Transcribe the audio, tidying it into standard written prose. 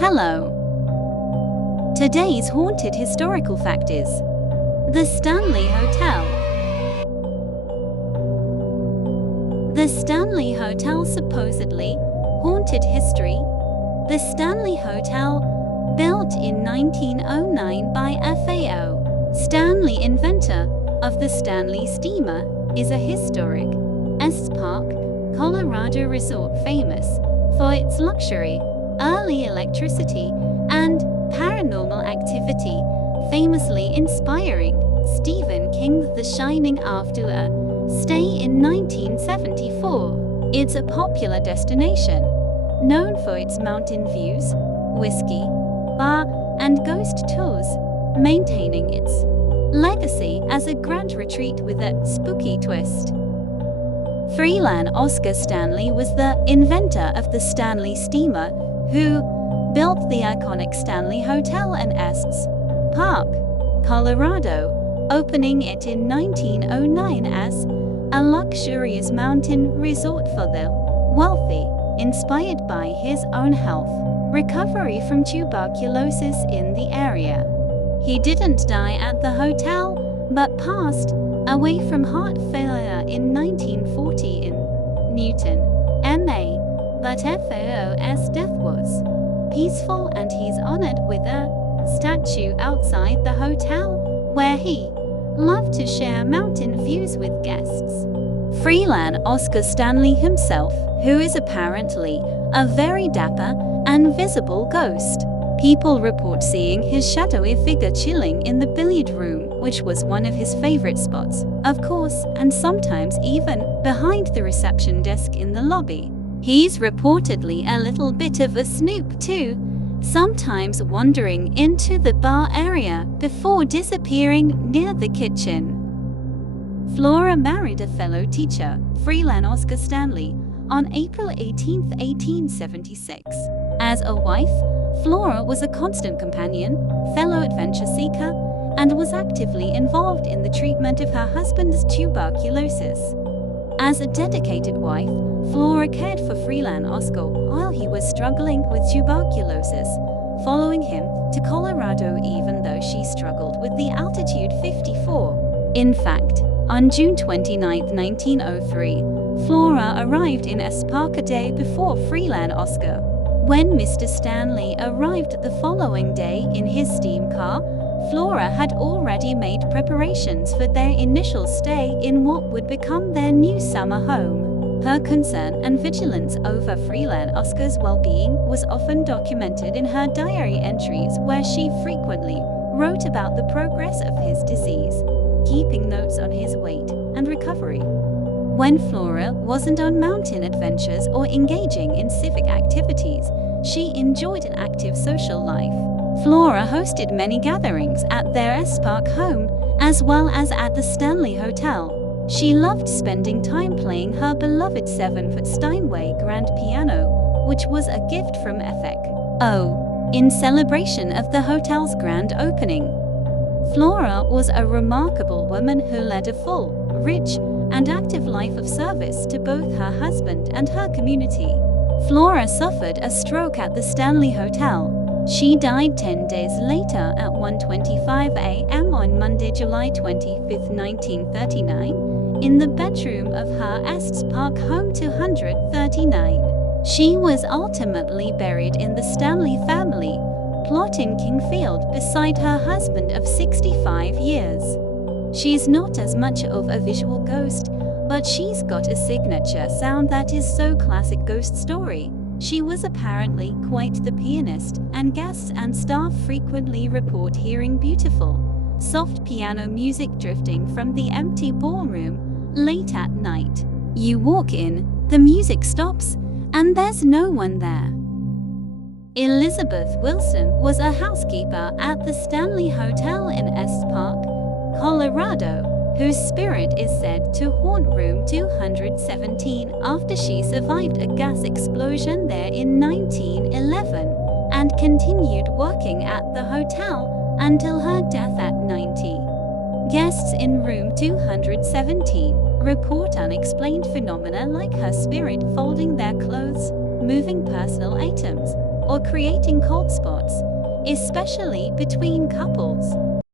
Hello. Today's haunted historical fact is the Stanley Hotel. The Stanley Hotel supposedly haunted history. The Stanley Hotel, built in 1909 by F.A.O. Stanley, inventor of the Stanley steamer, is a historic Estes Park, Colorado resort famous for its luxury, early electricity, and paranormal activity, famously inspiring Stephen King's The Shining after a stay in 1974. It's a popular destination, known for its mountain views, whiskey, bar, and ghost tours, maintaining its legacy as a grand retreat with a spooky twist. Freeland Oscar Stanley was the inventor of the Stanley steamer, who built the iconic Stanley Hotel in Estes Park, Colorado, opening it in 1909 as a luxurious mountain resort for the wealthy, inspired by his own health recovery from tuberculosis in the area. He didn't die at the hotel, but passed away from heart failure in 1940 in Newton, MA, but FOO's death was peaceful and he's honored with a statue outside the hotel, where he loved to share mountain views with guests. Freeland Oscar Stanley himself, who is apparently a very dapper and visible ghost. People report seeing his shadowy figure chilling in the billiard room, which was one of his favorite spots, of course, and sometimes even behind the reception desk in the lobby. He's reportedly a little bit of a snoop too, sometimes wandering into the bar area before disappearing near the kitchen. Flora married a fellow teacher, Freeland Oscar Stanley, on April 18, 1876. As a wife, Flora was a constant companion, fellow adventure seeker, and was actively involved in the treatment of her husband's tuberculosis. As a dedicated wife, Flora cared for Freeland Oscar while he was struggling with tuberculosis, following him to Colorado even though she struggled with the altitude 54. In fact, on June 29, 1903, Flora arrived in Estes Park a day before Freeland Oscar. When Mr. Stanley arrived the following day in his steam car, Flora had already made preparations for their initial stay in what would become their new summer home. Her concern and vigilance over Freeland Oscar's well-being was often documented in her diary entries, where she frequently wrote about the progress of his disease, keeping notes on his weight and recovery. When Flora wasn't on mountain adventures or engaging in civic activities, she enjoyed an active social life. Flora hosted many gatherings at their Estes Park home, as well as at the Stanley Hotel. She loved spending time playing her beloved 7-foot Steinway grand piano, which was a gift from F.A.O. in celebration of the hotel's grand opening. Flora was a remarkable woman who led a full, rich, and active life of service to both her husband and her community. Flora suffered a stroke at the Stanley Hotel. She died 10 days later at 1:25 a.m. on Monday, July 25, 1939, in the bedroom of her Estes Park home 239. She was ultimately buried in the Stanley family plot in Kingfield beside her husband of 65 years. She's not as much of a visual ghost, but she's got a signature sound that is so classic ghost story. She was apparently quite the pianist, and guests and staff frequently report hearing beautiful, soft piano music drifting from the empty ballroom late at night. You walk in, the music stops, and there's no one there. Elizabeth Wilson was a housekeeper at the Stanley Hotel in Estes Park, Colorado, whose spirit is said to haunt room 217 after she survived a gas explosion there in 1911 and continued working at the hotel until her death at 90. Guests in room 217 report unexplained phenomena like her spirit folding their clothes, moving personal items, or creating cold spots, especially between couples.